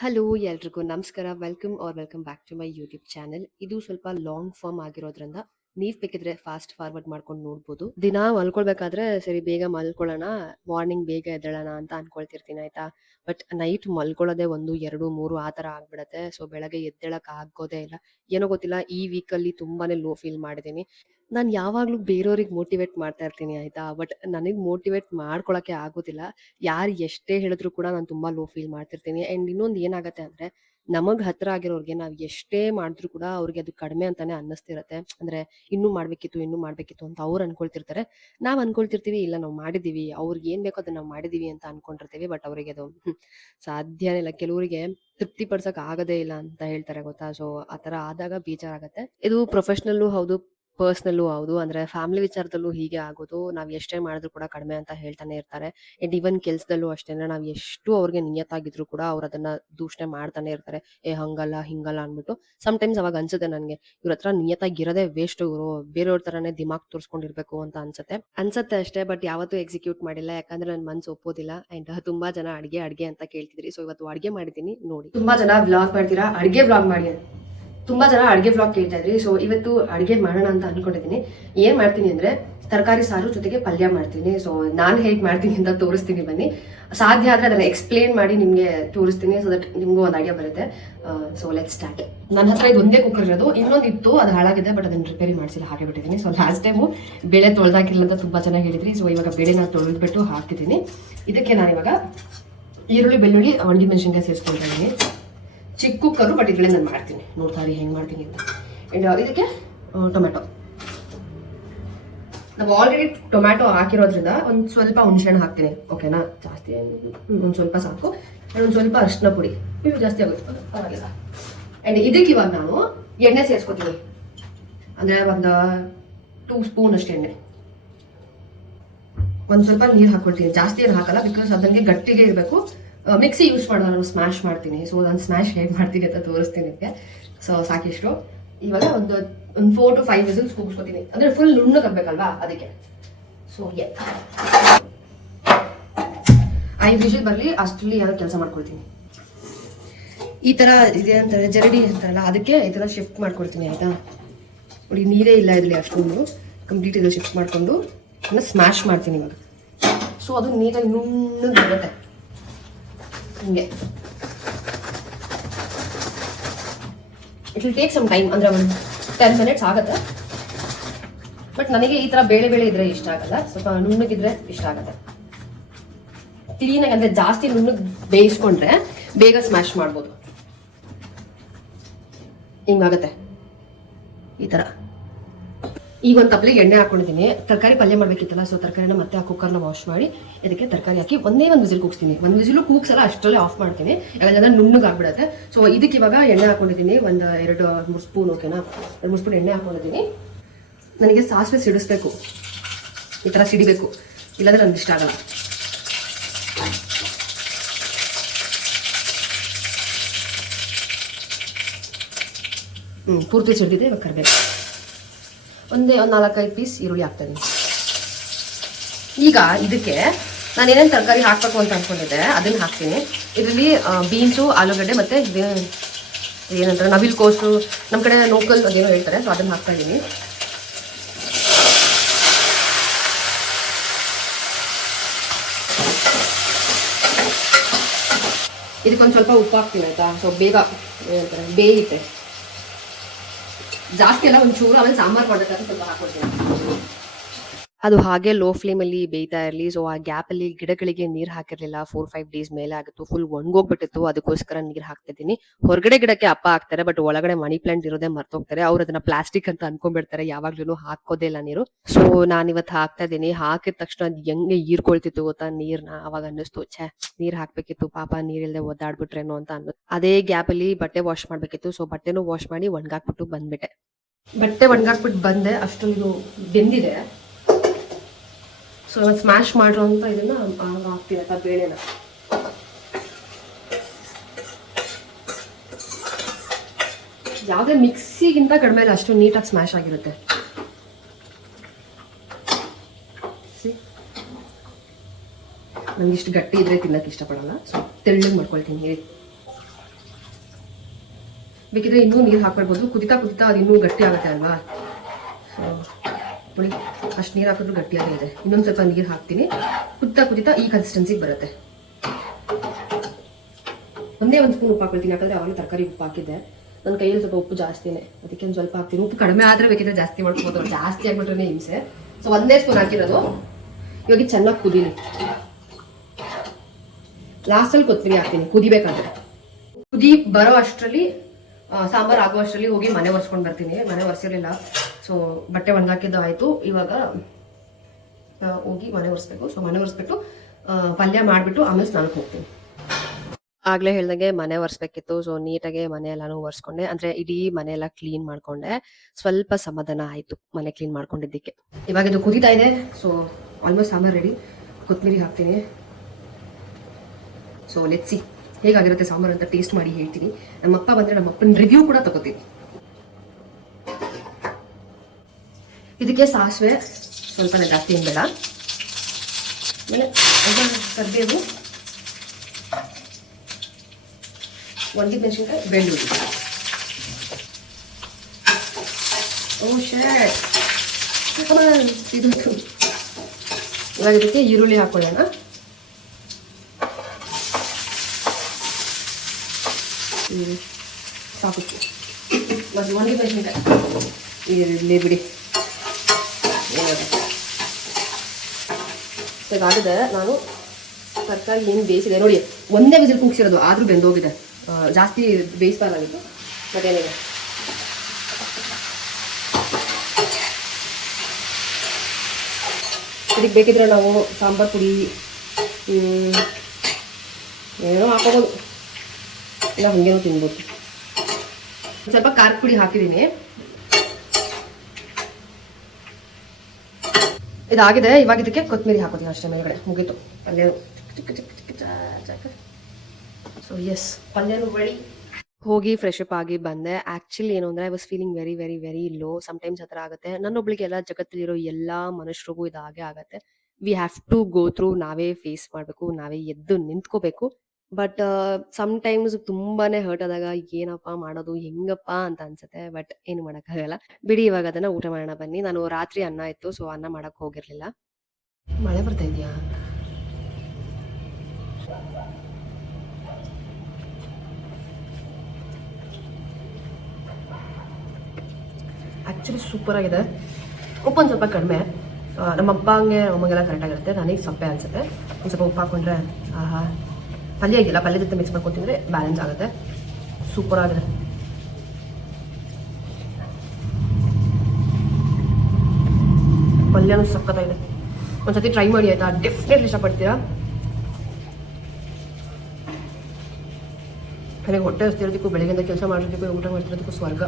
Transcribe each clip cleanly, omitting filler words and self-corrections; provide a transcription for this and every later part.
Hello ಎಲ್ರಿಗೂ ನಮಸ್ಕಾರ. Welcome back to my YouTube channel. ಇದು ಸ್ವಲ್ಪ ಲಾಂಗ್ ಫಾರ್ಮ್ ಆಗಿರೋದ್ರಿಂದ ನೀವ್ ಬೇಕಿದ್ರೆ ಫಾಸ್ಟ್ ಫಾರ್ವರ್ಡ್ ಮಾಡ್ಕೊಂಡು ನೋಡ್ಬೋದು. ದಿನ ಮಲ್ಕೊಳ್ಬೇಕಾದ್ರೆ ಸರಿ ಬೇಗ ಮಲ್ಕೊಳ್ಳೋಣ, ಮಾರ್ನಿಂಗ್ ಬೇಗ ಎದ್ದೇಳೋಣ ಅಂತ ಅನ್ಕೊಳ್ತಿರ್ತೀನಿ ಆಯ್ತಾ. ಬಟ್ ನೈಟ್ ಮಲ್ಕೊಳ್ಳೋದೇ 1, 2, 3 ಆ ತರ ಆಗ್ಬಿಡತ್ತೆ. ಸೊ ಬೆಳಗ್ಗೆ ಎದ್ದೇಳಕ್ ಆಗೋದೇ ಇಲ್ಲ. ಏನೋ ಗೊತ್ತಿಲ್ಲ, ಈ ವೀಕಲ್ಲಿ ತುಂಬಾನೇ ಲೋ ಫೀಲ್ ಮಾಡಿದ್ದೀನಿ. ನಾನು ಯಾವಾಗ್ಲೂ ಬೇರೆಯವ್ರಿಗೆ ಮೋಟಿವೇಟ್ ಮಾಡ್ತಾ ಇರ್ತೀನಿ ಆಯ್ತಾ. ಬಟ್ ನನಗ್ ಮೋಟಿವೇಟ್ ಮಾಡ್ಕೊಳಕ್ಕೆ ಆಗೋದಿಲ್ಲ. ಯಾರು ಎಷ್ಟೇ ಹೇಳಿದ್ರು ಕೂಡ ನಾನು ತುಂಬಾ ಲೋ ಫೀಲ್ ಮಾಡ್ತಿರ್ತೀನಿ. ಅಂಡ್ ಇನ್ನೊಂದು ಏನಾಗತ್ತೆ ಅಂದ್ರೆ, ನಮಗ್ ಹತ್ರ ಆಗಿರೋರ್ಗೆ ನಾವ್ ಎಷ್ಟೇ ಮಾಡಿದ್ರು ಕೂಡ ಅವ್ರಿಗೆ ಅದು ಕಡಿಮೆ ಅಂತಾನೆ ಅನ್ನಿಸ್ತಿರತ್ತೆ. ಅಂದ್ರೆ ಇನ್ನೂ ಮಾಡ್ಬೇಕಿತ್ತು ಅಂತ ಅವ್ರು ಅನ್ಕೊಳ್ತಿರ್ತಾರೆ. ನಾವ್ ಅನ್ಕೊಳ್ತಿರ್ತೀವಿ ಇಲ್ಲ ನಾವು ಮಾಡಿದೀವಿ, ಅವ್ರಿಗೆ ಏನ್ ಬೇಕೋ ಅದನ್ನ ನಾವು ಮಾಡಿದೀವಿ ಅಂತ ಅನ್ಕೊಂಡಿರ್ತೀವಿ. ಬಟ್ ಅವರಿಗೆ ಅದು ಸಾಧ್ಯನೇ ಇಲ್ಲ. ಕೆಲವರಿಗೆ ತೃಪ್ತಿ ಪಡ್ಸಕ್ ಆಗದೇ ಇಲ್ಲ ಅಂತ ಹೇಳ್ತಾರೆ ಗೊತ್ತಾ. ಸೊ ಆತರ ಆದಾಗ ಬೇಜಾರಾಗತ್ತೆ. ಇದು ಪ್ರೊಫೆಷನಲ್ಲು ಹೌದು, ಪರ್ಸನಲ್ಲು ಹೌದು. ಅಂದ್ರೆ ಫ್ಯಾಮಿಲಿ ವಿಚಾರದಲ್ಲೂ ಹೀಗೆ ಆಗೋದು. ನಾವ್ ಎಷ್ಟೇ ಮಾಡಿದ್ರು ಕೂಡ ಕಡಿಮೆ ಅಂತ ಹೇಳ್ತಾನೆ ಇರ್ತಾರೆ. ಅಂಡ್ ಈವನ್ ಕೆಲ್ಸದಲ್ಲೂ ಅಷ್ಟೇನೆ, ನಾವ್ ಎಷ್ಟು ಅವ್ರಿಗೆ ನಿಯತ್ತಾಗಿದ್ರು ಕೂಡ ಅವ್ರು ಅದನ್ನ ದೂಷಣೆ ಮಾಡ್ತಾನೆ ಇರ್ತಾರೆ. ಹಂಗಲ್ಲ ಹಿಂಗಲ್ಲ ಅನ್ಬಿಟ್ಟು. ಟೈಮ್ಸ್ ಅವಾಗ ಅನ್ಸುತ್ತೆ ನನ್ಗೆ, ಇವ್ರ ಹತ್ರ ನಿಯತ್ತಾಗಿರೋದೇ ವೇಸ್ಟ್, ಇವರು ಬೇರೆಯವ್ರ ತರಾನೇ ದಿಮಾಗ್ ತೋರ್ಸ್ಕೊಂಡಿರ್ಬೇಕು ಅಂತ ಅನ್ಸತ್ತೆ ಅಷ್ಟೇ. ಬಟ್ ಯಾವತ್ತೂ ಎಕ್ಸಿಕ್ಯೂಟ್ ಮಾಡಿಲ್ಲ, ಯಾಕಂದ್ರೆ ನನ್ ಮನ್ಸು ಒಪ್ಪೋದಿಲ್ಲ. ಅಂಡ್ ತುಂಬಾ ಜನ ಅಡ್ಗೆ ಅಡ್ಗೆ ಅಂತ ಕೇಳ್ತಿದ್ರಿ. ಸೊ ಇವತ್ತು ಅಡ್ಗೆ ಮಾಡಿದೀನಿ ನೋಡಿ. ತುಂಬಾ ಜನ ವ್ಲಾಗ್ ಮಾಡ್ತೀರಾ, ಅಡ್ಗೆ ವ್ಲಾಗ್ ಮಾಡಿ ಅಂತ. ತುಂಬಾ ಜನ ಅಡ್ಗೆ ವ್ಲಾಗ್ ಕೇಳ್ತಾ ಇದ್ರಿ. ಸೊ ಇವತ್ತು ಅಡ್ಗೆ ಮಾಡೋಣ ಅಂತ ಅನ್ಕೊಂಡಿದೀನಿ. ಏನ್ ಮಾಡ್ತೀನಿ ಅಂದ್ರೆ, ತರಕಾರಿ ಸಾರು ಜೊತೆಗೆ ಪಲ್ಯ ಮಾಡ್ತೀನಿ. ಸೊ ನಾನ್ ಹೇಗ್ ಮಾಡ್ತೀನಿ ಅಂತ ತೋರಿಸ್ತೀನಿ ಬನ್ನಿ. ಸಾಧ್ಯ ಆದ್ರೆ ಅದನ್ನ ಎಕ್ಸ್ಪ್ಲೇನ್ ಮಾಡಿ ನಿಮ್ಗೆ ತೋರಿಸ್ತೀನಿ, ಸೊ ದಟ್ ನಿಮ್ಗೂ ಒಂದು ಐಡಿಯಾ ಬರುತ್ತೆ. So let start. ನನ್ನ ಹತ್ರ ಇದು ಒಂದೇ ಕುಕ್ಕರ್ ಇರೋದು. ಇನ್ನೊಂದು ಇತ್ತು, ಅದು ಹಾಳಾಗಿದೆ. ಬಟ್ ಅದನ್ನ ರಿಪೇರಿ ಮಾಡಿಸಿಲ್ಲ, ಹಾಗೆ ಬಿಟ್ಟಿದ್ದೀನಿ. ಸೊ ಲಾಸ್ಟ್ ಟೈಮು ಬೇಳೆ ತೊಳ್ದಾಕಿರಲ್ಲ ಅಂತ ತುಂಬಾ ಚೆನ್ನಾಗಿ ಹೇಳಿದ್ರಿ. ಸೊ ಇವಾಗ ಬೇಳೆನ ತೊಳೆದ್ಬಿಟ್ಟು ಹಾಕ್ತಿದ್ದೀನಿ. ಇದಕ್ಕೆ ನಾನು ಇವಾಗ ಈರುಳ್ಳಿ, ಬೆಳ್ಳುಳ್ಳಿ, ಒಣಮೆಣಸಿನಕಾಯಿ ಸೇರಿಸ್ಕೊಳ್ತಾ ಇದ್ದೀನಿ. ಚಿಕ್ಕ ಕುಕ್ಕರು, ಬಟ್ ಇದ್ರಲ್ಲಿ ನಾನು ಮಾಡ್ತೀನಿ, ನೋಡ್ತಾ ಇರಿ ಹೆಂಗೆ ಮಾಡ್ತೀನಿ ಅಂತ. ಆ್ಯಂಡ್ ಇದಕ್ಕೆ ಟೊಮೆಟೊ. ನಾವು ಆಲ್ರೆಡಿ ಟೊಮ್ಯಾಟೊ ಹಾಕಿರೋದ್ರಿಂದ ಒಂದು ಸ್ವಲ್ಪ ಹುಣಸೆಹಣ್ಣು ಹಾಕ್ತೀನಿ, ಓಕೆನಾ. ಜಾಸ್ತಿ ಒಂದು ಸ್ವಲ್ಪ ಸಾಕು. ಆ್ಯಂಡ್ ಒಂದು ಸ್ವಲ್ಪ ಅರಿಶಿನ ಪುಡಿ, ಇದು ಜಾಸ್ತಿ ಆಗುತ್ತೆ ಪರವಾಗಿಲ್ಲ. ಆ್ಯಂಡ್ ಇದಕ್ಕೆ ಇವಾಗ ನಾನು ಎಣ್ಣೆ ಸೇರಿಸ್ಕೊತೀನಿ. ಅಂದರೆ ಒಂದು 2 ಸ್ಪೂನ್ ಅಷ್ಟು ಎಣ್ಣೆ. ಒಂದು ಸ್ವಲ್ಪ ನೀರು ಹಾಕ್ಕೊಳ್ತೀನಿ, ಜಾಸ್ತಿ ಏನು ಹಾಕಲ್ಲ, ಬಿಕಾಸ್ ಅದಕ್ಕೆ ಗಟ್ಟಿಗೆ ಇರಬೇಕು. ಮಿಕ್ಸಿ ಯೂಸ್ ಮಾಡೋದು, ನಾನು ಸ್ಮ್ಯಾಶ್ ಮಾಡ್ತೀನಿ. ಸೊ ನಾನು ಸ್ಮ್ಯಾಶ್ ಹೇಗೆ ಮಾಡ್ತೀನಿ ಅಂತ ತೋರಿಸ್ತೀನಿ ನಿಮಗೆ. ಸೊ ಸಾಕಿಷ್ಟು. ಇವಾಗ ಒಂದು 4 to 5 ವಿಸಿಲ್ಸ್ ಕೂಗಿಸ್ಕೊತೀನಿ. ಅಂದರೆ ಫುಲ್ ನುಣ್ಣಗಾಗಬೇಕಲ್ವಾ, ಅದಕ್ಕೆ. ಸೊ 5 ವಿಸಿಲ್ ಬರಲಿ, ಅಷ್ಟರಲ್ಲಿ ಏನೋ ಕೆಲಸ ಮಾಡ್ಕೊಳ್ತೀನಿ. ಈ ಥರ ಇದೆ ಅಂತಾರೆ, ಜರಡಿ ಅಂತಾರಲ್ಲ, ಅದಕ್ಕೆ ಈ ಥರ ಶಿಫ್ಟ್ ಮಾಡ್ಕೊಳ್ತೀನಿ ಆಯಿತಾ. ನೋಡಿ, ನೀರೇ ಇಲ್ಲ ಇದರಲ್ಲಿ ಅಷ್ಟೊಂದು. ಕಂಪ್ಲೀಟ್ ಇದು ಶಿಫ್ಟ್ ಮಾಡಿಕೊಂಡು ಸ್ಮ್ಯಾಶ್ ಮಾಡ್ತೀನಿ ಇವಾಗ. ಸೊ ಅದು ನೀರಲ್ಲಿ ನುಣ್ಣಗೆ ಬರುತ್ತೆ ಹಿಂಗೆ. It will take some time, ಅಂದರೆ ಒಂದು 10 minutes ಆಗುತ್ತೆ. ಬಟ್ ನನಗೆ ಈ ಥರ ಬೇಳೆ ಇದ್ರೆ ಇಷ್ಟ ಆಗಲ್ಲ, ಸ್ವಲ್ಪ ನುಣ್ಣಗಿದ್ರೆ ಇಷ್ಟ ಆಗುತ್ತೆ. ಕ್ಲೀನಾಗಿ, ಅಂದರೆ ಜಾಸ್ತಿ ನುಣ್ಣಗೆ ಬೇಯಿಸ್ಕೊಂಡ್ರೆ ಬೇಗ ಸ್ಮ್ಯಾಶ್ ಮಾಡ್ಬೋದು. ಹಿಂಗಾಗತ್ತೆ ಈ ಥರ. ಈಗ ಒಂದು ತಪ್ಪಲಿಗೆ ಎಣ್ಣೆ ಹಾಕೊಂಡಿದ್ದೀನಿ. ತರಕಾರಿ ಪಲ್ಯ ಮಾಡಬೇಕಿತ್ತಲ್ಲ, ಸೊ ತರಕಾರಿನ ಮತ್ತೆ ಆ ಕುಕ್ಕರ್ನ ವಾಶ್ ಮಾಡಿ ಇದಕ್ಕೆ ತರಕಾರಿ ಹಾಕಿ ಒಂದೇ ಒಂದು ವಿಸಿಲ್ ಕೂಗಿಸ್ತೀನಿ. ಒಂದು ವಿಸಿಲು ಕೂಗ್ಸಲ್ಲ, ಅಷ್ಟರಲ್ಲೇ ಆಫ್ ಮಾಡ್ತೀನಿ, ಯಾಕಂದ್ರೆ ನುಣ್ಣಗೆ ಆಗ್ಬಿಡುತ್ತೆ. ಸೊ ಇದಕ್ಕೆ ಇವಾಗ ಎಣ್ಣೆ ಹಾಕೊಂಡಿದ್ದೀನಿ, ಒಂದು 2-3 ಸ್ಪೂನ್, ಓಕೆನಾ. 2-3 ಸ್ಪೂನ್ ಎಣ್ಣೆ ಹಾಕೊಂಡಿದ್ದೀನಿ. ನನಗೆ ಸಾಸಿವೆ ಸಿಡಿಸ್ಬೇಕು, ಈ ಥರ ಸಿಡಿಬೇಕು, ಇಲ್ಲಾಂದ್ರೆ ನನಗೆ ಇಷ್ಟ ಆಗಲ್ಲ. ಪೂರ್ತಿ ಸಿಡಿದಿದೆ. ಇವಾಗ ಕರಿಬೇಕು. ಒಂದು 4-5 ಪೀಸ್ ಈರುಳ್ಳಿ ಹಾಕ್ತಾಯಿದ್ದೀನಿ. ಈಗ ಇದಕ್ಕೆ ನಾನು ಏನೇನು ತರಕಾರಿ ಹಾಕಬೇಕು ಅಂತ ಅಂದ್ಕೊಂಡಿದ್ದೆ ಅದನ್ನು ಹಾಕ್ತೀನಿ. ಇದರಲ್ಲಿ ಬೀನ್ಸು, ಆಲೂಗಡ್ಡೆ ಮತ್ತು ಏನಂತಾರೆ ನವಿಲು ಕೋಸು, ನಮ್ಮ ಕಡೆ ಲೋಕಲ್ ಅದೇನೋ ಹೇಳ್ತಾರೆ, ಸೊ ಅದನ್ನು ಹಾಕ್ತಾಯಿದ್ದೀನಿ. ಇದಕ್ಕೊಂದು ಸ್ವಲ್ಪ ಉಪ್ಪು ಹಾಕ್ತೀನಿ ಆಯಿತಾ. ಸೊ ಬೇಗ ಏನಂತಾರೆ ಬೇಯುತ್ತೆ, ಜಾಸ್ತಿ ಎಲ್ಲ ಒಂಚೂರು. ಆಮೇಲೆ ಸಾಂಬಾರು ಮಾಡಬೇಕಾದ್ರೆ ಸ್ವಲ್ಪ ಹಾಕೊಳ್ತೀನಿ. ಅದು ಹಾಗೆ ಲೋ ಫ್ಲೇಮಲ್ಲಿ ಬೇಯ್ತಾ ಇರಲಿ. ಸೊ ಆ ಗ್ಯಾಪಲ್ಲಿ ಗಿಡಗಳಿಗೆ ನೀರು ಹಾಕಿರಲಿಲ್ಲ. 4-5 ಡೇಸ್ ಮೇಲೆ ಆಗಿತ್ತು, ಫುಲ್ ಒಣಗೋಗ್ಬಿಟ್ಟಿತ್ತು. ಅದಕ್ಕೋಸ್ಕರ ನೀರು ಹಾಕ್ತಿದ್ದೀನಿ. ಹೊರಗಡೆ ಗಿಡಕ್ಕೆ ಅಪ್ಪ ಹಾಕ್ತಾರೆ, ಬಟ್ ಒಳಗಡೆ ಮನಿ ಪ್ಲಾಂಟ್ ಇರೋದೇ ಮರ್ತೋಗ್ತಾರೆ. ಅವ್ರು ಅದನ್ನ ಪ್ಲಾಸ್ಟಿಕ್ ಅಂತ ಅನ್ಕೊಂಡ್ಬಿಡ್ತಾರೆ, ಯಾವಾಗ್ಲೂ ಹಾಕೋದೇ ಇಲ್ಲ ನೀರು. ಸೊ ನಾನು ಇವತ್ತು ಹಾಕ್ತಾ ಇದ್ದೀನಿ. ಹಾಕಿದ ತಕ್ಷಣ ಅದು ಹೆಂಗೆ ಹೀರ್ಕೊಳ್ತಿತ್ತು ಗೊತ್ತಾ ನೀರ್ನ. ಅವಾಗ ಅನ್ನಿಸ್ತು, ನೀರ್ ಹಾಕ್ಬೇಕಿತ್ತು, ಪಾಪ ನೀರಿಲ್ದೆ ಒದ್ದಾಡ್ಬಿಟ್ರೇನೋ ಅಂತ ಅನ್ನಿಸ್ತು. ಅದೇ ಗ್ಯಾಪಲ್ಲಿ ಬಟ್ಟೆ ವಾಶ್ ಮಾಡ್ಬೇಕಿತ್ತು. ಸೊ ಬಟ್ಟೆನೂ ವಾಶ್ ಮಾಡಿ ಒಣಗಾಕ್ಬಿಟ್ಟು ಬಂದ್ಬಿಟ್ಟೆ. ಬಟ್ಟೆ ಒಣಗಾಕ್ಬಿಟ್ಟು ಬಂದೆ, ಅಷ್ಟೊಂದು ಇದು ಬೆಂದಿದೆ. ಸೊ ಸ್ಮ್ಯಾಶ್ ಮಾಡಿರೋ ಅಂತ ಇದನ್ನ ಹಾಕ್ತೀನಿ ಆಯ್ತಾ, ಬೇಳೆನ. ಯಾವುದೇ ಮಿಕ್ಸಿಗಿಂತ ಕಡಿಮೆ ಇಲ್ಲ, ಅಷ್ಟು ನೀಟಾಗಿ ಸ್ಮ್ಯಾಶ್ ಆಗಿರುತ್ತೆ. ನಂಗೆ ಇಷ್ಟು ಗಟ್ಟಿ ಇದ್ರೆ ತಿನ್ನಕ್ಕೆ ಇಷ್ಟಪಡಲ್ಲ, ಸೊ ತೆಳ್ಳಗೆ ಮಾಡ್ಕೊಳ್ತೀನಿ. ಬೇಕಿದ್ರೆ ಇನ್ನೂ ನೀರು ಹಾಕ್ಕೊಳ್ಬೋದು. ಕುದಿತಾ ಕುದಿತಾ ಅದು ಇನ್ನೂ ಗಟ್ಟಿ ಆಗುತ್ತೆ ಅಲ್ವಾ. ಸೊ ನೋಡಿ, ಅಷ್ಟು ನೀರು ಹಾಕಿದ್ರು ಗಟ್ಟಿಯಾಗೇ ಇದೆ. ಇನ್ನೊಂದು ಸ್ವಲ್ಪ ನೀರು ಹಾಕ್ತೀನಿ. ಕುದಿತಾ ಕುದಿತಾ ಈ ಕನ್ಸಿಸ್ಟೆನ್ಸಿಗೆ ಬರುತ್ತೆ. ಒಂದೇ ಒಂದು ಸ್ಪೂನ್ ಉಪ್ಪು ಹಾಕೊಳ್ತೀನಿ, ಯಾಕಂದರೆ ಅವಾಗಲೇ ತರಕಾರಿ ಉಪ್ಪು ಹಾಕಿದ್ದೆ. ನನ್ನ ಕೈಯಲ್ಲಿ ಸ್ವಲ್ಪ ಉಪ್ಪು ಜಾಸ್ತಿನೇ, ಅದಕ್ಕೆ ಒಂದು ಸ್ವಲ್ಪ ಹಾಕ್ತೀನಿ. ಉಪ್ಪು ಕಡಿಮೆ ಆದರೆ ಬೇಕಿದ್ರೆ ಜಾಸ್ತಿ ಮಾಡ್ಕೋಬೋದು, ಜಾಸ್ತಿ ಆಗಿಬಿಟ್ರೆ ಹಿಂಸೆ. ಸೊ ಒಂದೇ ಸ್ಪೂನ್ ಹಾಕಿರೋದು. ಇವಾಗ ಚೆನ್ನಾಗಿ ಕುದೀಲಿ. ಲಾಸ್ಟಲ್ಲಿ ಕೊತ್ತಂಬರಿ ಹಾಕ್ತೀನಿ ಕುದಿಬೇಕಾದ್ರೆ. ಕುದಿ ಬರೋ ಅಷ್ಟರಲ್ಲಿ, ಸಾಂಬಾರು ಆಗೋ ಅಷ್ಟರಲ್ಲಿ ಹೋಗಿ ಮನೆ ಒರೆಸ್ಕೊಂಡು ಬರ್ತೀನಿ. ಮನೆ ಒರೆಸಿರಲಿಲ್ಲ, ಸೊ ಬಟ್ಟೆ ಒಣಗಾಕಿದ್ದು ಆಯಿತು. ಇವಾಗ ಹೋಗಿ ಮನೆ ಒರೆಸ್ಬೇಕು. ಸೊ ಮನೆ ಒರೆಸ್ಬಿಟ್ಟು ಪಲ್ಯ ಮಾಡಿಬಿಟ್ಟು ಆಮೇಲೆ ಸ್ನಾನಕ್ಕೆ ಹೋಗ್ತೀನಿ. ಆಗಲೇ ಹೇಳ್ದಂಗೆ ಮನೆ ಒರೆಸ್ಬೇಕಿತ್ತು. ಸೊ ನೀಟಾಗಿ ಮನೆ ಎಲ್ಲಾನು ಒರೆಸ್ಕೊಂಡೆ, ಅಂದರೆ ಇಡೀ ಮನೆ ಎಲ್ಲ ಕ್ಲೀನ್ ಮಾಡ್ಕೊಂಡೆ. ಸ್ವಲ್ಪ ಸಮಾಧಾನ ಆಯಿತು ಮನೆ ಕ್ಲೀನ್ ಮಾಡ್ಕೊಂಡಿದ್ದಕ್ಕೆ. ಇವಾಗ ಇದು ಕುದೀತಾ ಇದೆ. So almost sambar ready. ಕೊತ್ತಂಬರಿ ಹಾಕ್ತೀನಿ. ಸೊ ಲೆಟ್ಸ್ ಸಿ ಹೇಗಾಗಿರುತ್ತೆ ಸಾಂಬಾರು ಅಂತ ಟೇಸ್ಟ್ ಮಾಡಿ ಹೇಳ್ತೀನಿ. ನಮ್ಮಪ್ಪ ಬಂದರೆ ನಮ್ಮಪ್ಪನ ರಿವ್ಯೂ ಕೂಡ ತಗೋತೀನಿ. ಇದಕ್ಕೆ ಸಾಸಿವೆ ಸ್ವಲ್ಪ ಜಾಸ್ತಿ ಏನು ಬೇಡ, ಆಮೇಲೆ ಕರಿಬೇವು, ಒಣಗಿದ ಮೆಣಸಿನ್ಕಾಯಿ, ಬೆಳ್ಳುಳ್ಳಿ. ಇದು ಇವಾಗ ಇದಕ್ಕೆ ಈರುಳ್ಳಿ ಹಾಕೊಳ್ಳೋಣ. ಸಾಕು. ಮತ್ತು ಒಣಗಿದ ಮೆಣಸಿನ್ಕಾಯಿ ಇರಲಿ ಬಿಡಿ. ಇದಾಗಿದೆ. ನಾನು ತರಕಾರಿ ಏನು ಬೇಯಿಸಿದೆ ನೋಡಿ, ಒಂದೇ ವಿಸಿಲ್ ಕೂಗಿಸಿರೋದು, ಆದರೂ ಬೆಂದೋಗಿದೆ. ಜಾಸ್ತಿ ಬೇಯಿಸ್ಬಾರ್ದಾಗಿತ್ತು. ಮತ್ತೇನಿದೆ, ಇದಕ್ಕೆ ಬೇಕಿದ್ರೆ ನಾವು ಸಾಂಬಾರು ಪುಡಿ ಏನೋ ಹಾಕೋಬೋದು, ಇಲ್ಲ ಹಾಗೇನೋ ತಿನ್ಬೋದು. ಸ್ವಲ್ಪ ಖಾರದ ಪುಡಿ ಹಾಕಿದ್ದೀನಿ. ಇದಾಗಿದೆ. ಇವಾಗ ಇದಕ್ಕೆ ಕೊತ್ತಂಬರಿ ಹಾಕೋತೀನಿ ಅಷ್ಟೇ ಮೇಲ್ಗಡೆ, ಮುಗೀತು ಪಲ್ಯ. ಸೊ ಎಸ್, ಪಲ್ಯನೂ ರೆಡಿ. ಹೋಗಿ ಫ್ರೆಶ್ ಅಪ್ ಆಗಿ ಬಂದೆ. ಆ್ಯಕ್ಚುಲಿ ಏನು ಅಂದರೆ I was feeling very very very low. Sometimes ಆ ಥರ ಆಗುತ್ತೆ. ನನ್ನೊಬ್ಳಿಗೆಲ್ಲ ಜಗತ್ತಲ್ಲಿರೋ ಎಲ್ಲ ಮನುಷ್ಯರಿಗೂ ಇದಾಗೆ ಆಗುತ್ತೆ. We have to go through, ನಾವೇ ಫೇಸ್ ಮಾಡಬೇಕು, ನಾವೇ ಎದ್ದು ನಿಂತ್ಕೋಬೇಕು. ಬಟ್ ಸಮ್ಟೈಮ್ಸ್ ತುಂಬಾನೇ ಹರ್ಟ್ ಆದಾಗ ಏನಪ್ಪ ಮಾಡೋದು, ಹೆಂಗಪ್ಪ ಅಂತ ಅನ್ಸುತ್ತೆ. ಬಟ್ ಏನು ಮಾಡೋಕ್ಕಾಗಲ್ಲ ಬಿಡಿ. ಇವಾಗ ಅದನ್ನು ಊಟ ಮಾಡೋಣ ಬನ್ನಿ. ನಾನು ರಾತ್ರಿ ಅನ್ನ ಇತ್ತು, ಸೊ ಅನ್ನ ಮಾಡೋಕ್ಕೆ ಹೋಗಿರಲಿಲ್ಲ. ಮಳೆ ಬರ್ತಾ ಇದೆಯಾ? ಆ್ಯಕ್ಚುಲಿ ಸೂಪರಾಗಿದೆ. ಉಪ್ಪೊಂದು ಸ್ವಲ್ಪ ಕಡಿಮೆ. ನಮ್ಮ ಅಪ್ಪಂಗೆ ಅಮ್ಮಗೆಲ್ಲ ಕರೆಕ್ಟಾಗಿರುತ್ತೆ, ನನಗೆ ಸಪ್ಪೆ ಅನಿಸುತ್ತೆ. ಒಂದು ಸ್ವಲ್ಪ ಉಪ್ಪು ಹಾಕ್ಕೊಂಡ್ರೆ ಆಹಾ, ಪಲ್ಯ ಇದೆಯಲ್ಲ, ಪಲ್ಯ ಜೊತೆ ಮಿಕ್ಸ್ ಮಾಡ್ಕೊಂಡು ತಿಂದರೆ ಬ್ಯಾಲೆನ್ಸ್ ಆಗುತ್ತೆ. ಸೂಪರಾಗಿದೆ. ಪಲ್ಯನೂ ಸಕ್ಕತ್ತಾಗಿದೆ. ಒಂದ್ಸತಿ ಟ್ರೈ ಮಾಡಿ ಆಯಿತಾ, ಡೆಫಿನೆಟ್ಲಿ ಇಷ್ಟಪಡ್ತೀರಾ. ನನಗೆ ಹೊಟ್ಟೆ ಹಸ್ತಿರೋದಕ್ಕೂ, ಬೆಳಗ್ಗೆಯಿಂದ ಕೆಲಸ ಮಾಡೋದಕ್ಕೂ, ಊಟ ಮಾಡ್ತಿರೋದಕ್ಕೂ ಸ್ವರ್ಗ.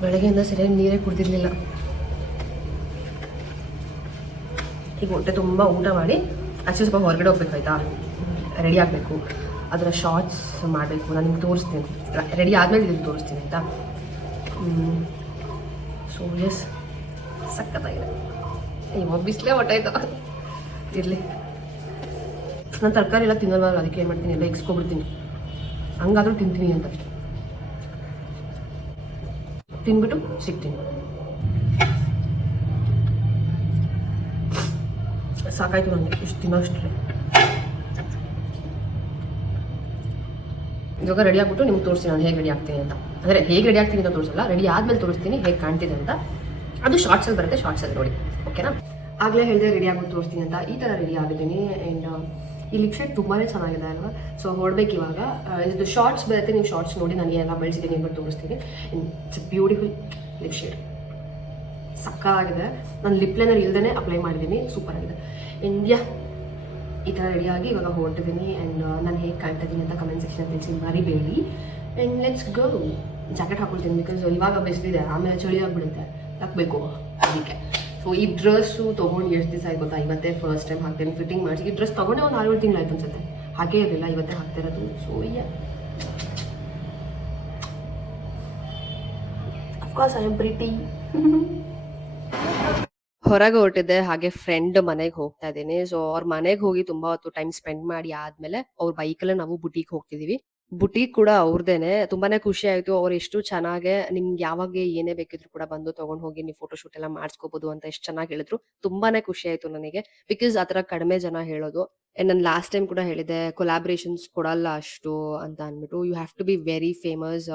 ಬೆಳಗ್ಗೆಯಿಂದ ಸರಿಯಾಗಿ ನೀರೇ ಕುಡ್ದಿರಲಿಲ್ಲ. ಈಗ ಹೊಟ್ಟೆ ತುಂಬ ಊಟ ಮಾಡಿ ಅಷ್ಟೇ ಸ್ವಲ್ಪ ಹೊರಗಡೆ ಹೋಗ್ಬೇಕಾಯ್ತಾ, ರೆಡಿ ಆಗಬೇಕು. ಅದರ ಶಾರ್ಟ್ಸ್ ಮಾಡಬೇಕು. ನಾನು ನಿಮ್ಗೆ ತೋರಿಸ್ತೀನಿ, ರೆಡಿ ಆದಮೇಲೆ ಇದನ್ನು ತೋರಿಸ್ತೀನಿ ಆಯಿತಾ. ಸೊ ಎಸ್, ಸಕ್ಕತ್ತಾಗಿದೆ. ಇವಾಗ ಬಿಸಿಲೇ ಹೊಟ್ಟಾಯ್ತು, ಇರಲಿ. ನಾನು ತರಕಾರಿ ಎಲ್ಲ ತಿನ್ನೋಲ್ಲ, ಅದಕ್ಕೆ ಏನು ಮಾಡ್ತೀನಿ, ಎಲ್ಲ ಎಕ್ಸ್ಕೊಬಿಡ್ತೀನಿ. ಹಂಗಾದ್ರೂ ತಿಂತೀನಿ ಅಂತ ತಿನ್ಬಿಟ್ಟು ಸಿಗ್ತೀನಿ. ಸಾಕಾಯ್ತು ನನಗೆ ಇಷ್ಟು ತಿನ್ನೋ ಅಷ್ಟೇ. ಇವಾಗ ರೆಡಿ ಆಗ್ಬಿಟ್ಟು ನಿಮ್ಗೆ ತೋರಿಸ್ತೀನಿ ನಾನು ಹೇಗೆ ರೆಡಿ ಆಗ್ತೀನಿ ಅಂತ. ಅಂದರೆ ಹೇಗೆ ರೆಡಿ ಆಗ್ತೀನಿ ಅಂತ ತೋರಿಸಲ್ಲ, ರೆಡಿ ಆದಮೇಲೆ ತೋರಿಸ್ತೀನಿ ಹೇಗೆ ಕಾಣ್ತಿದೆ ಅಂತ. ಅದು ಶಾರ್ಟ್ಸಲ್ಲಿ ಬರುತ್ತೆ, ಶಾರ್ಟ್ಸಲ್ಲಿ ನೋಡಿ, ಓಕೆನಾ. ಆಗಲೇ ಹೇಳಿದೆ ರೆಡಿ ಆಗೋದು ತೋರಿಸ್ತೀನಿ ಅಂತ. ಈ ಥರ ರೆಡಿ ಆಗಿದ್ದೀನಿ. ಆ್ಯಂಡ್ ಈ ಲಿಪ್ ಶೇಡ್ ತುಂಬಾ ಚೆನ್ನಾಗಿದೆ ಅಲ್ವಾ. ಸೊ ಹೊರಡ್ಬೇಕು ಇವಾಗ. ಇದು ಶಾರ್ಟ್ಸ್ ಬರುತ್ತೆ, ನೀವು ಶಾರ್ಟ್ಸ್ ನೋಡಿ ನಾನು ಎಲ್ಲ ಬೆಳೆಸಿದ್ದೀನಿ ಅಂದ್ಬಿಟ್ಟು ತೋರಿಸ್ತೀನಿ. ಇಟ್ಸ್ ಬ್ಯೂಟಿಫುಲ್ ಲಿಪ್ ಶೇಡ್, ಸಕ್ಕತ್ತಾಗಿದೆ. ನಾನು ಲಿಪ್ ಲೈನರ್ ಇಲ್ದೇ ಅಪ್ಲೈ ಮಾಡಿದ್ದೀನಿ, ಸೂಪರ್ ಆಗಿದೆ. ಇಂಡಿಯಾ ಈ ಥರ ರೆಡಿಯಾಗಿ ಇವಾಗ ಹೊರಟಿದ್ದೀನಿ. ಆ್ಯಂಡ್ ನಾನು ಹೇಗೆ ಕಾಣ್ತಾ ಇದ್ದೀನಿ ಅಂತ ಕಮೆಂಟ್ ಸೆಕ್ಷನ್ ತಿಳಿಸಿ ಮರಿಬೇಡಿ. And let's go. ಜಾಕೆಟ್ ಹಾಕೊಳ್ತೀನಿ, ಬಿಕಾಸ್ ಇವಾಗ ಬಿಸಿಲಿದೆ, ಆಮೇಲೆ ಚಳಿ ಆಗಿಬಿಡುತ್ತೆ, ಹಾಕಬೇಕು ಅದಕ್ಕೆ. ಸೊ ಈ ಡ್ರೆಸ್ಸು ತೊಗೊಂಡು ಎಷ್ಟು ದಿವಸ ಆಯ್ತು ಗೊತ್ತಾ, ಇವತ್ತೇ ಫಸ್ಟ್ ಟೈಮ್ ಹಾಕ್ತೇನೆ ಫಿಟ್ಟಿಂಗ್ ಮಾಡಿಸಿ. ಈ ಡ್ರೆಸ್ ತೊಗೊಂಡೆ ಒಂದು 6-7 ತಿಂಗಳಾಯ್ತು ಅನ್ಸುತ್ತೆ, ಹಾಕೇ ಇರಲಿಲ್ಲ, ಇವತ್ತೇ ಹಾಕ್ತಾ ಇರೋದು. So of course I am pretty. ಹೊರಗೆ ಹೊರಟಿದ್ದೆ. ಹಾಗೆ ಫ್ರೆಂಡ್ ಮನೆಗೆ ಹೋಗ್ತಾ ಇದ್ದೀನಿ. ಸೊ ಅವ್ರ ಮನೆಗೆ ಹೋಗಿ ತುಂಬಾ ಹೊತ್ತು ಟೈಮ್ ಸ್ಪೆಂಡ್ ಮಾಡಿ ಆದ್ಮೇಲೆ ಅವ್ರ ಬೈಕಲ್ಲೇ ನಾವು ಬುಟೀಕ್ ಹೋಗ್ತಿದೀವಿ. ಬುಟೀಕ್ ಕೂಡ ಅವ್ರದೇನೆ. ತುಂಬಾನೇ ಖುಷಿ ಆಯ್ತು. ಅವ್ರು ಎಷ್ಟು ಚೆನ್ನಾಗೆ ನಿಮ್ಗೆ ಯಾವಾಗ ಏನೇ ಬೇಕಿದ್ರು ಕೂಡ ಬಂದು ತಗೊಂಡ್ ಹೋಗಿ ನೀವು ಫೋಟೋ ಶೂಟ್ ಎಲ್ಲ ಮಾಡಿಸ್ಕೋಬಹುದು ಅಂತ ಎಷ್ಟು ಚೆನ್ನಾಗಿ ಹೇಳಿದ್ರು. ತುಂಬಾನೇ ಖುಷಿ ಆಯ್ತು ನನಗೆ. ಬಿಕಾಸ್ ಆತರ ಕಡಿಮೆ ಜನ ಹೇಳೋದು. ಅಂಡ್ ನಾನು ಲಾಸ್ಟ್ ಟೈಮ್ ಕೂಡ ಹೇಳಿದ್ದೆ ಕೊಲಾಬ್ರೇಷನ್ಸ್ ಕೊಡಲ್ಲ ಅಷ್ಟು ಅಂತ ಅಂದ್ಬಿಟ್ಟು. You have to be very famous.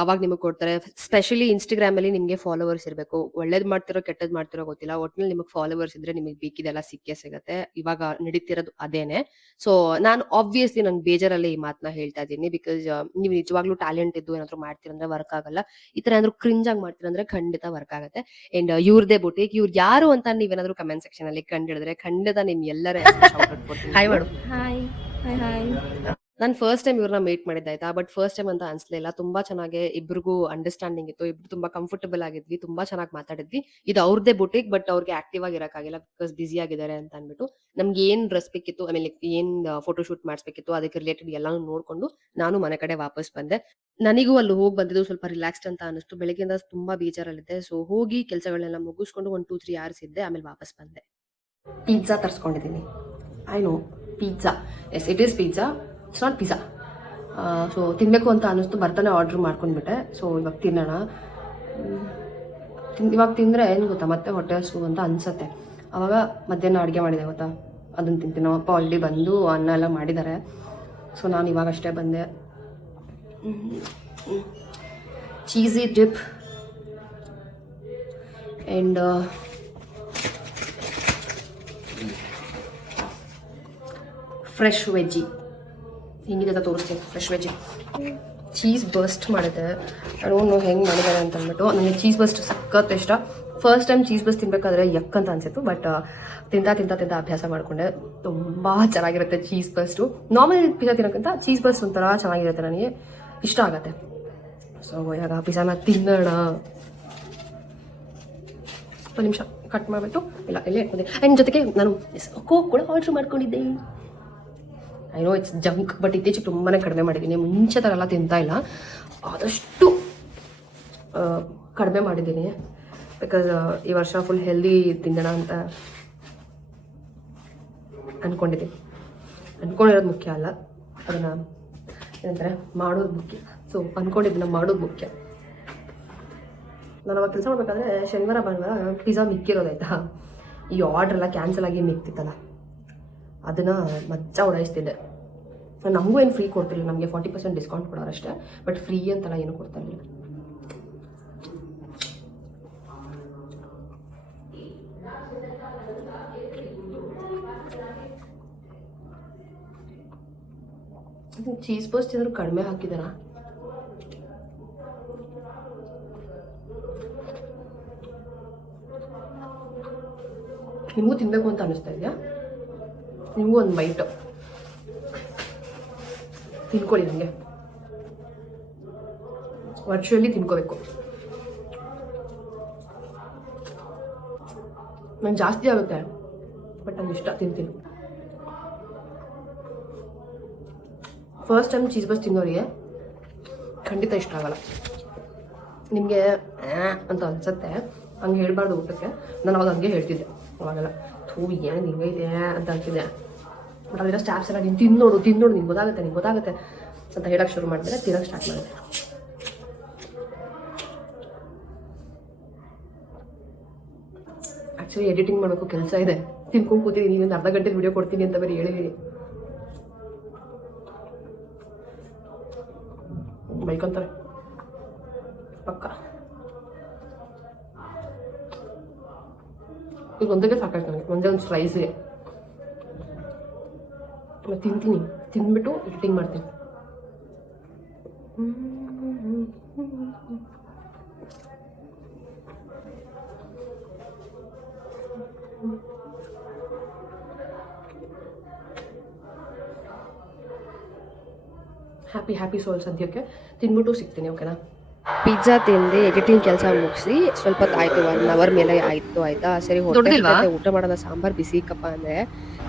ಆವಾಗ ನಿಮಗೆ ಕೊಡ್ತಾರೆ. ಸ್ಪೆಷಲಿ ಇನ್‌ಸ್ಟಾಗ್ರಾಮ್ ಅಲ್ಲಿ ನಿಮ್ಗೆ ಫಾಲೋವರ್ಸ್ ಇರ್ಬೇಕು. ಒಳ್ಳೇದ್ ಮಾಡ್ತಿರೋ ಕೆಟ್ಟದ್ ಮಾಡ್ತಿರೋ ಗೊತ್ತಿಲ್ಲ. ಒಟ್ನಲ್ಲಿ ನಿಮಗೆ ಫಾಲೋವರ್ಸ್ ಇದ್ರೆ ನಿಮಗೆ ಬೇಕಿದ್ದೆಲ್ಲ ಸಿಕ್ಕೇ ಸಿಗತ್ತೆ. ಇವಾಗ ನಡೀತಿರೋದು ಅದೇನೆ. ಸೊ ನಾನು ಆಬ್ವಿಯಸ್ಲಿ ನಂಗೆ ಬೇಜಾರಲ್ಲಿ ಈ ಮಾತನ್ನ ಹೇಳ್ತಾ ಇದ್ದೀನಿ. ಬಿಕಾಸ್ ನೀವು ನಿಜವಾಗ್ಲೂ ಟ್ಯಾಲೆಂಟ್ ಇದ್ದು ಏನಾದ್ರು ಮಾಡ್ತೀರಂದ್ರೆ ವರ್ಕ್ ಆಗಲ್ಲ. ಈ ತರ ಏನಾದ್ರು ಕ್ರಿಂಜ್ ಆಗಿ ಮಾಡ್ತೀರಂದ್ರೆ ಖಂಡಿತ ವರ್ಕ್ ಆಗುತ್ತೆ. ಅಂಡ್ ಇವ್ರದೇ ಬುಟೀಕ್. ಇವ್ರು ಯಾರು ಅಂತ ನೀವೇನಾದ್ರು ಕಮೆಂಟ್ ಸೆಕ್ಷನ್ ಅಲ್ಲಿ ಕಂಡಿಡಿದ್ರೆ ಖಂಡಿತ ನಿಮ್ ಎಲ್ಲರ ಹೆಸರು ಶೌಟ್ ಔಟ್ ಕೊಡ್ತೀನಿ. ಹಾಯ್ ಮಾಡು. ಹಾಯ್ ಹಾಯ್ ಹಾಯ್ ನಾನು ಫಸ್ಟ್ ಟೈಮ್ ಇವ್ರನ್ನ ಮೀಟ್ ಮಾಡಿದ್ದೆ ಆಯ್ತಾ. ಬಟ್ ಫಸ್ಟ್ ಟೈಮ್ ಅಂತ ಅನ್ಸ್ಲಿಲ್ಲ. ತುಂಬಾ ಚೆನ್ನಾಗಿ ಇಬ್ರಿಗೂ ಅಂಡರ್‌ಸ್ಟ್ಯಾಂಡಿಂಗ್ ಇತ್ತು. ಇಬ್ರು ತುಂಬಾ ಕಂಫರ್ಟಬಲ್ ಆಗಿದ್ವಿ. ತುಂಬಾ ಚೆನ್ನಾಗಿ ಮಾತಾಡಿದ್ವಿ. ಇದು ಅವ್ರದೇ ಬುಟೀಕ್. ಬಟ್ ಅವ್ರಿಗೆ ಆಕ್ಟಿವ್ ಆಗಿ ಇರಕ್ಕಾಗಿಲ್ಲ. ಬಿಕಾಸ್ ಬಿಸಿ ಆಗಿದ್ದಾರೆ ಅಂತ ಅಂದ್ಬಿಟ್ಟು. ನಮ್ಗೆ ಏನ್ ಡ್ರೆಸ್ ಬೇಕಿತ್ತು, ಐ ಮೀನ್ ಲೈಕ್ ಏನ್ ಫೋಟೋ ಶೂಟ್ ಮಾಡಿಸ್ಬೇಕಿತ್ತು ಅದಕ್ಕೆ ರಿಲೇಟೆಡ್ ಎಲ್ಲಾನು ನೋಡ್ಕೊಂಡು ನಾನು ಮನೆ ಕಡೆ ವಾಪಸ್ ಬಂದೆ. ನನಗೂ ಅಲ್ಲಿ ಹೋಗಿ ಬಂದಿದ್ದು ಸ್ವಲ್ಪ ರಿಲ್ಯಾಕ್ಸ್ಡ್ ಅಂತ ಅನಿಸ್ತು. ಬೆಳಗ್ಗೆಯಿಂದ ತುಂಬಾ ಬೇಜಾರಲ್ಲಿದ್ದೆ. ಸೊ ಹೋಗಿ ಕೆಲಸಗಳನ್ನೆಲ್ಲ ಮುಗಿಸ್ಕೊಂಡು ಒಂದು 2, 3 ಅವರ್ಸ್ ಇದ್ದೆ. ಆಮೇಲೆ ವಾಪಸ್ ಬಂದೆ. ಪಿಜ್ಜಾ ತರಿಸ್ಕೊಂಡಿದ್ದೀನಿ. I know pizza. Yes it is pizza. It's not pizza. So ತಿನ್ನಬೇಕು ಅಂತ ಅನ್ನಿಸ್ತು. ಬರ್ತಾನೆ ಆರ್ಡ್ರ್ ಮಾಡ್ಕೊಂಡ್ಬಿಟ್ಟೆ. ಸೊ ಇವಾಗ ತಿನ್ನೋಣ. ಇವಾಗ ತಿಂದರೆ ಏನು ಗೊತ್ತಾ, ಮತ್ತೆ ಹೊಟ್ಟೆ ಹಸಿವು ಅಂತ ಅನ್ಸುತ್ತೆ. ಆವಾಗ ಮಧ್ಯಾಹ್ನ ಅಡುಗೆ ಮಾಡಿದೆ ಗೊತ್ತಾ, ಅದನ್ನು ತಿಂತೀನಿ. ನಮ್ಮಪ್ಪ ಆಲ್ರೆಡಿ ಬಂದು ಅನ್ನ ಎಲ್ಲ ಮಾಡಿದ್ದಾರೆ. ಸೊ ನಾನು ಇವಾಗಷ್ಟೇ ಬಂದೆ. Cheesy dip and fresh veggie ಹಿಂಗಿದೆ ಅಂತ ತೋರಿಸ್ತೀನಿ. ಫ್ರೆಶ್ ವೆಜ್ಜಿ ಚೀಸ್ ಬರ್ಸ್ಟ್ ಮಾಡಿದೆ. ಅಡೋನು ಹೆಂಗೆ ಮಾಡಿದ್ದಾರೆ ಅಂತ ಅಂದ್ಬಿಟ್ಟು. ನನಗೆ ಚೀಸ್ ಬರ್ಸ್ಟ್ ಸಖತ್ ಇಷ್ಟ. ಫಸ್ಟ್ ಟೈಮ್ ಚೀಸ್ ಬರ್ಸ್ಟ್ ತಿನ್ಬೇಕಾದ್ರೆ ಯಕ್ಕಂತ ಅನ್ಸಿತ್ತು. ಬಟ್ ತಿಂತಾ ತಿಂತಾ ತಿಂತಾ ಅಭ್ಯಾಸ ಮಾಡಿಕೊಂಡೆ. ತುಂಬ ಚೆನ್ನಾಗಿರುತ್ತೆ ಚೀಸ್ ಬರ್ಸ್ಟು. ನಾರ್ಮಲ್ ಪಿಜ್ಜಾ ತಿನ್ನೋಕ್ಕಿಂತ ಚೀಸ್ ಬರ್ಸ್ಟ್ ಒಂಥರ ಚೆನ್ನಾಗಿರುತ್ತೆ. ನನಗೆ ಇಷ್ಟ ಆಗುತ್ತೆ. ಸೊ ಇವಾಗ ಪಿಜ್ಜಾನ ತಿನ್ನೋಣ. ಒಂದು ನಿಮಿಷ ಕಟ್ ಮಾಡಿಬಿಟ್ಟು ಇಲ್ಲ ಇಲ್ಲೇ ಇಟ್ಕೊಂಡೆ. ಆ್ಯಂಡ್ ಜೊತೆಗೆ ನಾನು ಕೋಕ್ ಕೂಡ ಆರ್ಡ್ರ್ ಮಾಡ್ಕೊಂಡಿದ್ದೆ. I know it's junk. But ಇತ್ತೀಚೆಗೆ ತುಂಬಾ ಕಡಿಮೆ ಮಾಡಿದ್ದೀನಿ. ಮುಂಚೆ ಥರ ಎಲ್ಲ ತಿಂತಾ ಇಲ್ಲ. ಆದಷ್ಟು ಕಡಿಮೆ ಮಾಡಿದ್ದೀನಿ. ಬಿಕಾಸ್ ಈ ವರ್ಷ ಫುಲ್ ಹೆಲ್ದಿ ತಿನ್ನೋಣ ಅಂತ ಅಂದ್ಕೊಂಡಿದ್ದೀನಿ. ಅಂದ್ಕೊಂಡಿರೋದು ಮುಖ್ಯ ಅಲ್ಲ, ಅದನ್ನು ಏನಂತಾರೆ ಮಾಡೋದು ಮುಖ್ಯ. ಸೊ ಅಂದ್ಕೊಂಡಿದ್ದನ್ನ ಮಾಡೋದು ಮುಖ್ಯ. ನಾನು ಅವಾಗ ಕೆಲಸ ಮಾಡಬೇಕಾದ್ರೆ ಶನಿವಾರ ಭಾನುವಾರ ಪಿಜ್ಜಾ ಮಿಕ್ಕಿರೋದಾಯ್ತಾ. ಈ ಆರ್ಡ್ರ್ ಎಲ್ಲ ಕ್ಯಾನ್ಸಲ್ ಆಗಿ ಮಿಕ್ತಿತ್ತಲ್ಲ, ಅದನ್ನು ಮಜ್ಜ ಉಡಾಯಿಸ್ತಿದ್ದೆ. ನಮಗೂ ಏನು ಫ್ರೀ ಕೊಡ್ತಿರಲಿಲ್ಲ. ನಮಗೆ 40% ಡಿಸ್ಕೌಂಟ್ ಕೊಡೋರು ಅಷ್ಟೇ. ಬಟ್ ಫ್ರೀ ಅಂತೆಲ್ಲ ಏನು ಕೊಡ್ತಾ ಇರಲಿಲ್ಲ. ಚೀಸ್ ಬರ್ಸ್ಟ್ ಏನಾದ್ರು ಕಡಿಮೆ ಹಾಕಿದಾರ? ನಿಮಗೂ ತಿನ್ನಬೇಕು ಅಂತ ಅನ್ನಿಸ್ತಾ ಇದೆಯಾ? ನಿಮಗೂ ಒಂದು ಬೈಟ್ ತಿನ್ಕೊಳ್ಳಿ. ನನಗೆ ವರ್ಚುವಲಿ ತಿನ್ಕೋಬೇಕು. ನಂಗೆ ಜಾಸ್ತಿ ಆಗುತ್ತೆ ಬಟ್ ನಂಗೆ ಇಷ್ಟ, ತಿಂತೀನಿ. ಫಸ್ಟ್ ಟೈಮ್ ಚೀಸ್ ಬರ್ಸ್ಟ್ ತಿನ್ನೋರಿಗೆ ಖಂಡಿತ ಇಷ್ಟ ಆಗಲ್ಲ. ನಿಮಗೆ ಅಂತ ಅನ್ಸುತ್ತೆ. ಹಂಗೆ ಹೇಳ್ಬಾರ್ದು ಊಟಕ್ಕೆ. ನಾನು ಅವಾಗ ಹಂಗೆ ಹೇಳ್ತಿದ್ದೆ. ಅವಾಗೆಲ್ಲ ಏನು ಹಿಂಗೈತೆ ಅಂತ ಅಂತಿದ್ದೆ. ಬಟ್ ಅಲ್ಲಿರೋ ಸ್ಟಾಫ್ಸ್ ಎಲ್ಲ ನೀನು ತಿನ್ನೋಡು ನಿಂಗೆ ಗೊತ್ತಾಗುತ್ತೆ ಅಂತ ಹೇಳಕ್ಕೆ ಶುರು ಮಾಡಿದ್ರೆ ತಿನ್ನೋಕ್ಕೆ ಸ್ಟಾರ್ಟ್ ಮಾಡಿದೆ. ಆ್ಯಕ್ಚುಲಿ ಎಡಿಟಿಂಗ್ ಮಾಡಬೇಕು ಕೆಲಸ ಇದೆ. ತಿನ್ಕೊಂಡು ಕೂತಿದ್ದೀನಿ. ಇನ್ನೊಂದು ಅರ್ಧ ಗಂಟೆ ವಿಡಿಯೋ ಕೊಡ್ತೀನಿ ಅಂತ ಬೇರೆ ಹೇಳಿದ್ದೀನಿ. ಬೈಕೊಂತಾರೆ ಪಕ್ಕ. ಈಗ ಒಂದಕ್ಕೆ ಸಾಕಾಯ್ತು ನನಗೆ. ಒಂದೇ ಒಂದು ಸ್ಲೈಸ್ಗೆ ತಿಂತೀನಿ. ತಿಂದ್ಬಿಟ್ಟು ಎಡಿಟಿಂಗ್ ಮಾಡ್ತೀನಿ. ಹ್ಯಾಪಿ ಸೋಲ್. ಸದ್ಯಕ್ಕೆ ತಿಂದ್ಬಿಟ್ಟು ಸಿಗ್ತೀನಿ, ಓಕೆನಾ? ಪಿಜ್ಜಾ ತಿಂದು ಎಡಿಟಿಂಗ್ ಕೆಲಸ ಮುಗಿಸಿ ಸ್ವಲ್ಪ ಹೊತ್ತು ಆಯಿತು. 1 ಅವರ್ ಮೇಲೆ ಆಯಿತು ಆಯಿತಾ. ಸರಿ ಹೊಟ್ಟೆ ಊಟ ಮಾಡೋಣ, ಸಾಂಬಾರು ಬಿಸಿ ಕಪ್ಪ ಅಂದರೆ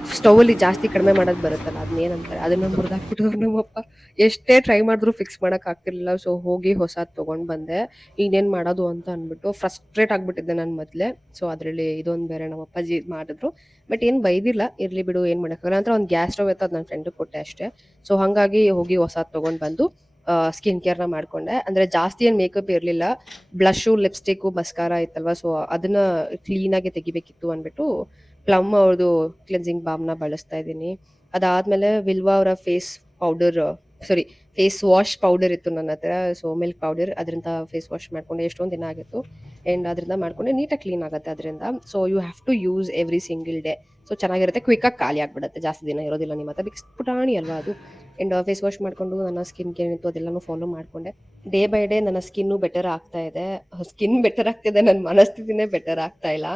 ಸ್ಟೌವಲ್ಲಿ ಜಾಸ್ತಿ ಕಡಿಮೆ ಮಾಡೋದು ಬರುತ್ತಲ್ಲ ಅದನ್ನೇನಂತಾರೆ ಅದನ್ನ ಮುರಿದಾಕ್ಬಿಟ್ಟವ್ರು ನಮ್ಮಪ್ಪ. ಎಷ್ಟೇ ಟ್ರೈ ಮಾಡಿದ್ರು ಫಿಕ್ಸ್ ಮಾಡಕ್ ಆಗ್ತಿರ್ಲಿಲ್ಲ. ಸೊ ಹೋಗಿ ಹೊಸಾದ್ ತಗೊಂಡ್ ಬಂದೆ. ಇನ್ನೇನ್ ಮಾಡೋದು ಅಂತ ಅಂದ್ಬಿಟ್ಟು ಫ್ರಸ್ಟ್ರೇಟ್ ಆಗ್ಬಿಟ್ಟಿದ್ದೆ ನಾನು ಮೊದ್ಲೇ. ಸೊ ಅದ್ರಲ್ಲಿ ಇದೊಂದ್ ಬೇರೆ ನಮ್ಮ ಅಪ್ಪಾಜಿ ಇದ್ ಮಾಡಿದ್ರು. ಬಟ್ ಏನ್ ಬೈದಿಲ್ಲ. ಇರ್ಲಿ ಬಿಡು ಏನ್ ಮಾಡಕ್ಕಾಗಲ್ಲ. ನಂತರ ಒಂದ್ ಗ್ಯಾಸ್ ಸ್ಟವ್ ಇತ್ತು ಅದ್ ನನ್ ಫ್ರೆಂಡ್‌ಗೆ ಕೊಟ್ಟೆ ಅಷ್ಟೇ. ಸೊ ಹಂಗಾಗಿ ಹೋಗಿ ಹೊಸಾದ್ ತಗೊಂಡ್ ಬಂದು ಸ್ಕಿನ್ ಕೇರ್‌ನ ಮಾಡ್ಕೊಂಡೆ. ಅಂದ್ರೆ ಜಾಸ್ತಿ ಏನ್ ಮೇಕಪ್ ಇರ್ಲಿಲ್ಲ. ಬ್ಲಷು, ಲಿಪ್‌ಸ್ಟಿಕ್ಕು, ಮಸ್ಕಾರಾ ಇತ್ತಲ್ವಾ ಸೊ ಅದನ್ನ ಕ್ಲೀನಾಗಿ ತೆಗಿಬೇಕಿತ್ತು ಅಂದ್ಬಿಟ್ಟು ಪ್ಲಮ್ ಅವ್ರದ್ದು ಕ್ಲೆನ್ಸಿಂಗ್ ಬಾಮ್‌ನ ಬಳಸ್ತಾ ಇದ್ದೀನಿ. ಅದಾದ್ಮೇಲೆ ವಿಲ್ವಾ ಅವರ ಫೇಸ್ ಪೌಡರ್ ಸಾರಿ ಫೇಸ್ ವಾಶ್ ಪೌಡರ್ ಇತ್ತು ನನ್ನ ಹತ್ರ. ಸೊ ಮಿಲ್ಕ್ ಪೌಡರ್ ಅದರಿಂದ ಫೇಸ್ ವಾಶ್ ಮಾಡ್ಕೊಂಡೆ. ಎಷ್ಟೊಂದ್ ದಿನ ಆಗಿತ್ತು. ಅಂಡ್ ಅದರಿಂದ ಮಾಡ್ಕೊಂಡೆ ನೀಟಾಗಿ ಕ್ಲೀನ್ ಆಗುತ್ತೆ ಅದರಿಂದ. So you have to use every single day. So ಚೆನ್ನಾಗಿರುತ್ತೆ. ಕ್ವಿಕ್ಕಾಗಿ ಖಾಲಿ ಆಗ್ಬಿಡುತ್ತೆ. ಜಾಸ್ತಿ ದಿನ ಇರೋದಿಲ್ಲ ನಿಮ್ಮ ಹತ್ರ. ಬಿಕಾಸ್ ಪುಟಾಣಿ ಅಲ್ವಾ ಅದು. ಅಂಡ್ ಫೇಸ್ ವಾಶ್ ಮಾಡ್ಕೊಂಡು ನನ್ನ ಸ್ಕಿನ್ ಕೇರ್ ಏನಿತ್ತು ಅದೆಲ್ಲಾನು ಫಾಲೋ ಮಾಡ್ಕೊಂಡೆ. ಡೇ ಬೈ ಡೇ ನನ್ನ ಸ್ಕಿನ್ನು ಬೆಟರ್ ಆಗ್ತಾ ಇದೆ. ಸ್ಕಿನ್ ಬೆಟರ್ ಆಗ್ತಿದೆ. ನನ್ನ ಮನಸ್ಥಿತಿನೇ ಬೆಟರ್ ಆಗ್ತಾ ಇಲ್ಲ.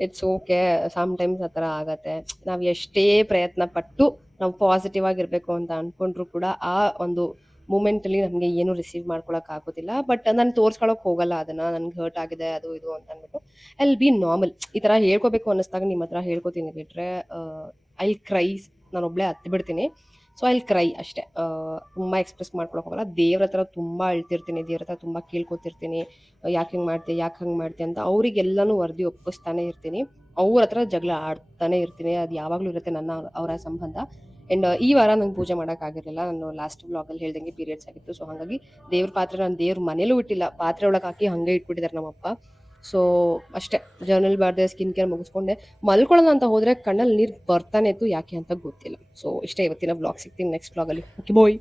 It's okay. ಸಮ್‌ಟೈಮ್ಸ್ ಆ ಥರ ಆಗತ್ತೆ. ನಾವ್ ಎಷ್ಟೇ ಪ್ರಯತ್ನ ಪಟ್ಟು ನಾವು ಪಾಸಿಟಿವ್ ಆಗಿರ್ಬೇಕು ಅಂತ ಅನ್ಕೊಂಡ್ರು ಕೂಡ ಆ ಒಂದು ಮೂಮೆಂಟಲ್ಲಿ ನಮ್ಗೆ ಏನು ರಿಸೀವ್ ಮಾಡ್ಕೊಳಕ್ ಆಗೋದಿಲ್ಲ. ಬಟ್ ನಾನು ತೋರ್ಸ್ಕೊಳಕ್ ಹೋಗಲ್ಲ ಅದನ್ನ. ನನ್ಗೆ ಹರ್ಟ್ ಆಗಿದೆ ಅದು ಇದು ಅಂತ ಅಂದ್ಬಿಟ್ಟು. I will be normal. ಈ ತರ ಹೇಳ್ಕೋಬೇಕು ಅನ್ನಿಸ್ದಾಗ ನಿಮ್ಮ ಹತ್ರ ಹೇಳ್ಕೊತೀನಿ ಬಿಟ್ರೆ ಐ ವಿಲ್ ಕ್ರೈ. ನಾನೊಬ್ಳೇ ಅತ್ತು ಬಿಡ್ತೀನಿ. ಸೊ ಐ ವಿಲ್ ಕ್ರೈ ಅಷ್ಟೇ. ತುಂಬಾ ಎಕ್ಸ್‌ಪ್ರೆಸ್ ಮಾಡ್ಕೊಳಕ್ ಹೋಗಲ್ಲ. ದೇವ್ರ ಹತ್ರ ತುಂಬಾ ಅಳ್ತಿರ್ತೀನಿ. ದೇವ್ರ ಹತ್ರ ತುಂಬಾ ಕೇಳ್ಕೊತಿರ್ತೀನಿ. ಯಾಕ್ ಹಿಂಗ್ ಮಾಡ್ತೀಯ? ಯಾಕ್ ಹಂಗ್ ಮಾಡ್ತೀಯ? ಅಂತ ಅವ್ರಿಗೆಲ್ಲಾನು ವರದಿ ಒಪ್ಪಿಸ್ತಾನೆ ಇರ್ತೀನಿ. ಅವ್ರ ಹತ್ರ ಜಗಳ ಆಡ್ತಾನೆ ಇರ್ತೀನಿ. ಅದು ಯಾವಾಗ್ಲೂ ಇರುತ್ತೆ ನನ್ನ ಅವರ ಸಂಬಂಧ. ಅಂಡ್ ಈ ವಾರ ನಂಗೆ ಪೂಜೆ ಮಾಡಕ್ ಆಗಿರ್ಲಿಲ್ಲ. ನಾನು ಲಾಸ್ಟ್ ವ್ಲಾಗಲ್ಲಿ ಹೇಳ್ದಂಗೆ ಪೀರಿಯಡ್ಸ್ ಆಗಿತ್ತು. ಸೊ ಹಾಗಾಗಿ ದೇವ್ರ ಪಾತ್ರೆ ನಾನು ದೇವ್ರ ಮನೇಲೂ ಇಟ್ಟಿಲ್ಲ. ಪಾತ್ರೆ ಒಳಗೆ ಹಾಕಿ ಹಂಗೆ ಇಟ್ಬಿಟ್ಟಿದ್ದಾರೆ ನಮ್ಮಪ್ಪ. ಸೊ ಅಷ್ಟೇ. ಜರ್ನಲ್ ಬರ್ದೆ, ಸ್ಕಿನ್ ಕೇರ್ ಮುಗಿಸ್ಕೊಂಡೆ. ಮಲ್ಕೊಳ್ಳೋಣ ಅಂತ ಹೋದ್ರೆ ಕಣ್ಣಲ್ಲಿ ನೀರು ಬರ್ತಾನೆ ಇತ್ತು. ಯಾಕೆ ಅಂತ ಗೊತ್ತಿಲ್ಲ. ಸೊ ಇಷ್ಟೇ ಇವತ್ತಿನ ವ್ಲಾಗ್. ಸಿಗ್ತೀನಿ ನೆಕ್ಸ್ಟ್ ವ್ಲಾಗಲ್ಲಿ. ಓಕೆ ಬಾಯ್.